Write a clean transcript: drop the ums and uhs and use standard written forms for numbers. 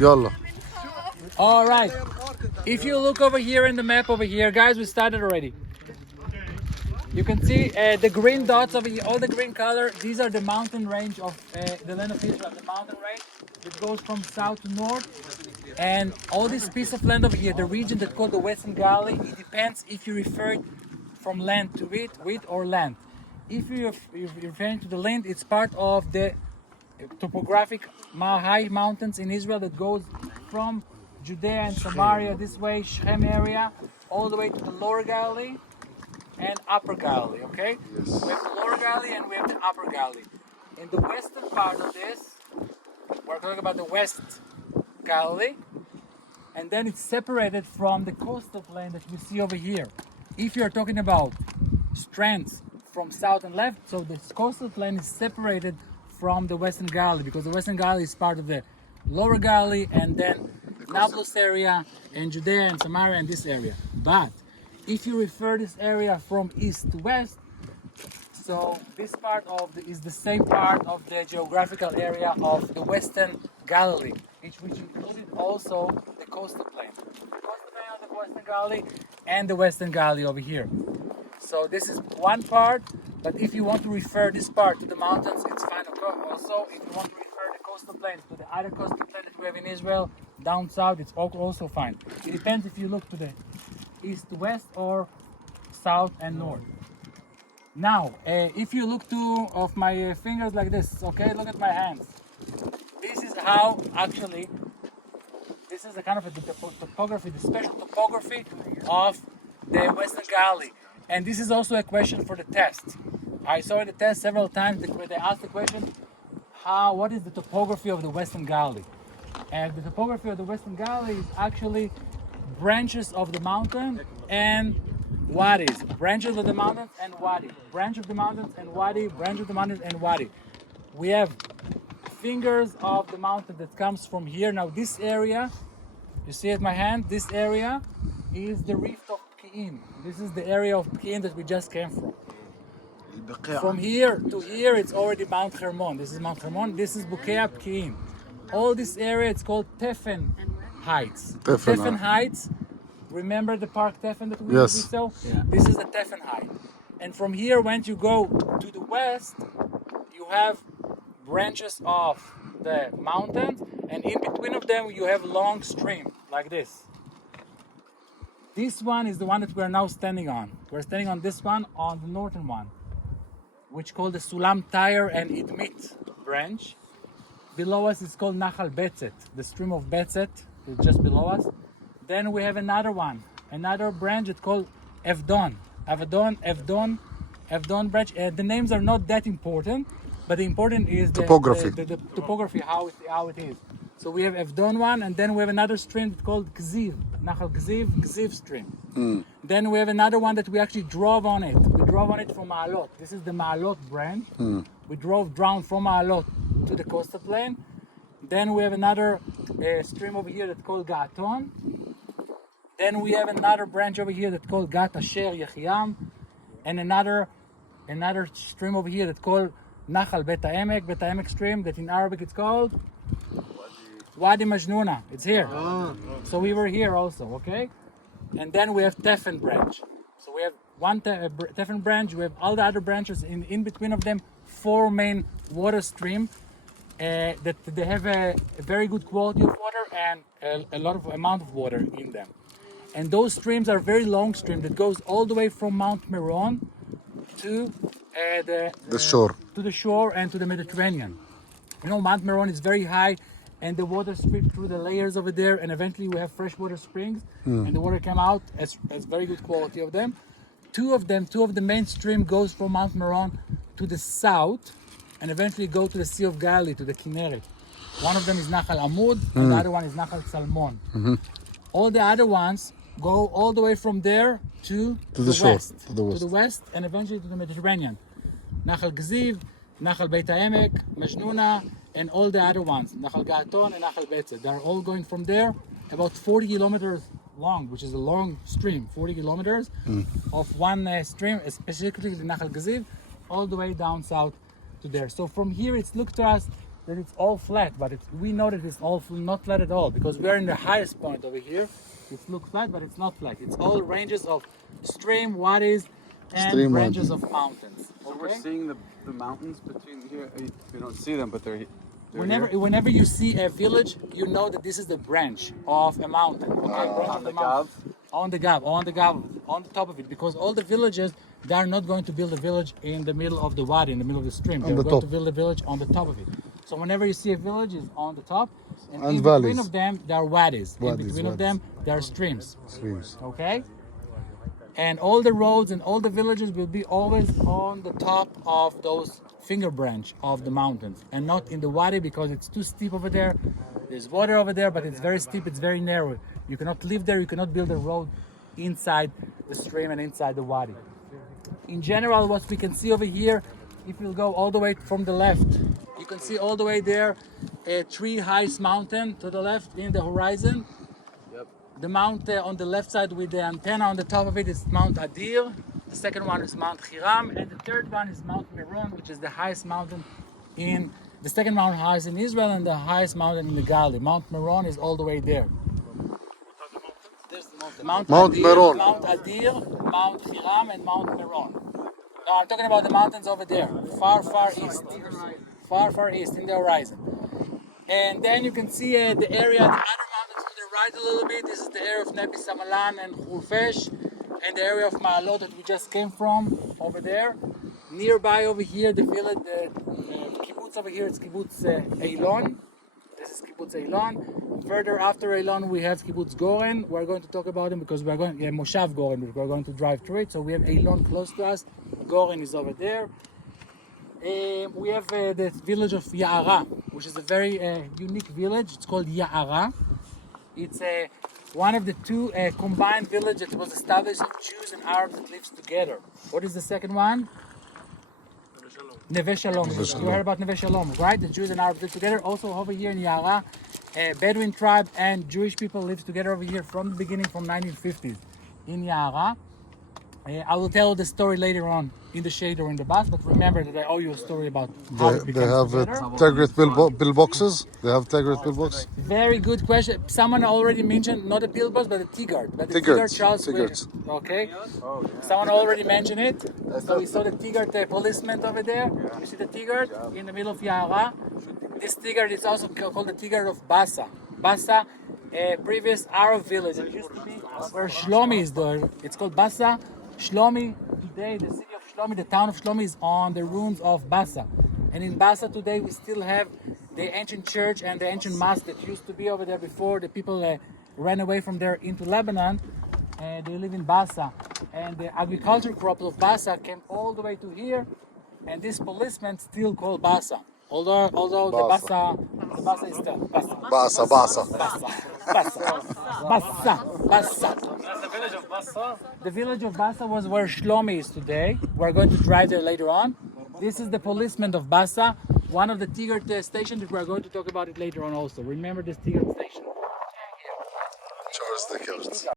يلا. All right. If you look over here in the map over here, guys, we started already. You can see the green dots over here, all the green color. These are the mountain range of the land of Israel, the mountain range that goes from south to north. And all this piece of land over here, the region that's called the Western Galilee, it depends if you refer it from land to it, with or land. If you're referring to the land, it's part of the topographic high mountains in Israel that goes from Judea and Samaria this way, Shechem area, all the way to the lower Galilee and upper Galilee, okay? Yes. We have the lower Galilee and we have the upper Galilee. In the western part of this, we're talking about the West Galilee, and then it's separated from the coastal plain that we see over here. If you're talking about strands from south and left, so the coastal plain is separated from the Western Galilee, because the Western Galilee is part of the lower Galilee and then Nablus area and Judea and Samaria and this area. But if you refer this area from east to west, so this part of is the same part of the geographical area of the Western Galilee, which included also the coastal plain. The coastal plain of the Western Galilee and the Western Galilee over here. So this is one part, but if you want to refer this part to the mountains, it's fine. Also, if you want to refer the coastal plains to the other coastal plain that we have in Israel, down south, it's also fine. It depends if you look to the east to west or south and north. Now, if you look of my fingers like this, okay, look at my hands. This is how actually, this is a kind of a topography, the special topography of the Western Galilee. And this is also a question for the test. I saw in the test several times where they asked the question, what is the topography of the Western Galilee? And the topography of the Western Galilee is actually branches of the mountain and wadis. Branches of the mountains and wadi. Branch of the mountains and wadi. Branch of the mountains and wadi. We have fingers of the mountain that comes from here. Now this area, you see at my hand, this area is the rift of Pki'im. This is the area of Pki'im that we just came from. From here to here, it's already Mount Hermon. This is Mount Hermon. This is Bukea Pki'im. All this area, it's called Tefen Heights. Tefen Heights. Remember the park Tefen that we saw? Yeah. This is the Tefen Height. And from here, when you go to the west, you have branches of the mountains, and in between of them, you have long stream like this. This one is the one that we're now standing on. We're standing on this one, on the northern one, which called the Sulam Tyre and Idmit branch. Below us is called Nachal Betzet, the stream of Betzet, just below us. Then we have another one, another branch it's called Evdon. Evdon branch. The names are not that important, but the important is the topography, how it is. So we have Evdon one, and then we have another stream called Gziv, Nachal Gziv stream. Then we have another one that we actually drove on it. We drove on it from Ma'alot. This is the Ma'alot branch. We drove down from Ma'alot to the coastal plain. Then we have another stream over here that's called Ga'aton. Then we have another branch over here that's called Gat Asher Yechiam, and another stream over here that's called Nachal Bet HaEmek stream, that in Arabic it's called Wadi Majnuna. It's here. So we were here also, okay? And then we have Tefen branch. So we have one Tefen branch, we have all the other branches in between of them, 4 main water streams that they have a very good quality of water and a lot of amount of water in them. And those streams are very long stream that goes all the way from Mount Meron to the shore and to the Mediterranean. You know, Mount Meron is very high, and the water sweeps through the layers over there, and eventually we have freshwater springs, and the water came out as very good quality of them. Two of the main stream goes from Mount Meron to the south, and eventually go to the Sea of Galilee, to the Kinneret. One of them is Nachal Amud, and the other one is Nachal Salmon. All the other ones go all the way from there to the west, and eventually to the Mediterranean. Nachal Gziv, Nachal Beit HaEmek, Majnuna, and all the other ones, Nachal Ga'aton and Nachal Betzet. They're all going from there, about 40 kilometers long, which is a long stream, 40 kilometers of one stream, specifically the Nachal Gziv, all the way down south to there. So from here, it's looked to us that it's all flat, but we know that it's all not flat at all because we are in the highest point over here. It looks flat, but it's not flat. It's all ranges of stream, wadis, and ranges of mountains. So we're seeing the mountains between here. We don't see them, but they're here. Whenever you see a village, you know that this is the branch of a mountain. Okay, On the Gav? On the Gav, on the top of it, because all the villages, they are not going to build a village in the middle of the wadi, in the middle of the stream. They're going to build a village on the top of it. So whenever you see a village, it's on the top, and in between of them, there are wadis. In between of them, there are streams. Okay? And all the roads and all the villages will be always on the top of those finger branch of the mountains and not in the wadi because it's too steep over there. There's water over there, but it's very steep, it's very narrow. You cannot live there, you cannot build a road inside the stream and inside the wadi. In general, what we can see over here, if we'll go all the way from the left, you can see all the way there a three highest mountain to the left in the horizon. The mount on the left side with the antenna on the top of it is Mount Adir. The second one is Mount Hiram, and the third one is Mount Meron, which is the highest mountain in the second mountain highest in Israel and the highest mountain in the Galilee. Mount Meron is all the way there. There's Mount Meron. Mount Adir, Mount Hiram, and Mount Meron. No, I'm talking about the mountains over there, far east in the horizon. And then you can see the area, the other mountains to the right a little bit. This is the area of Nebi Samalan and Khurfesh, and the area of Ma'alot that we just came from over there. Nearby over here, the village, the kibbutz over here, it's kibbutz Eilon. This is kibbutz Eilon. Further after Eilon, we have kibbutz Goren. We're going to talk about them because we're going, Moshav Goren, we're going to drive through it. So we have Eilon close to us. Goren is over there. We have the village of Ya'ara, which is a very unique village. It's called Ya'ara. It's one of the two combined villages that was established of Jews and Arabs that lives together. What is the second one? Neve Shalom. You heard about Neve Shalom, right? The Jews and Arabs live together. Also over here in Ya'ara, Bedouin tribe and Jewish people live together over here from the beginning, from 1950s in Ya'ara. I will tell the story later on in the shade or in the bus, but remember that I owe you a story about how it became together. Tegrit pillboxes? They have Tegrit pillbox? Very good question. Someone already mentioned not a pillbox, but a Tigard. But the Tigard Charles okay. Someone already mentioned it. So we saw the Tigard policeman over there. You see the Tigard in the middle of Ya'ara. This Tigard is also called the Tigard of Bassa. Bassa, a previous Arab village. It used to be where Shlomi is there. It's called Bassa. Shlomi, today the city of Shlomi, the town of Shlomi is on the ruins of Bassa. And in Bassa today we still have the ancient church and the ancient mosque that used to be over there before the people ran away from there into Lebanon. They live in Bassa. And the agriculture crop of Bassa came all the way to here. And this policeman still called Bassa. Although the Bassa is still Bassa. Bassa. That's the village of Bassa. The village of Bassa was where Shlomi is today. We're going to drive there later on. This is the policeman of Bassa, one of the Tigard stations that we're going to talk about it later on also. Remember this Tigard station.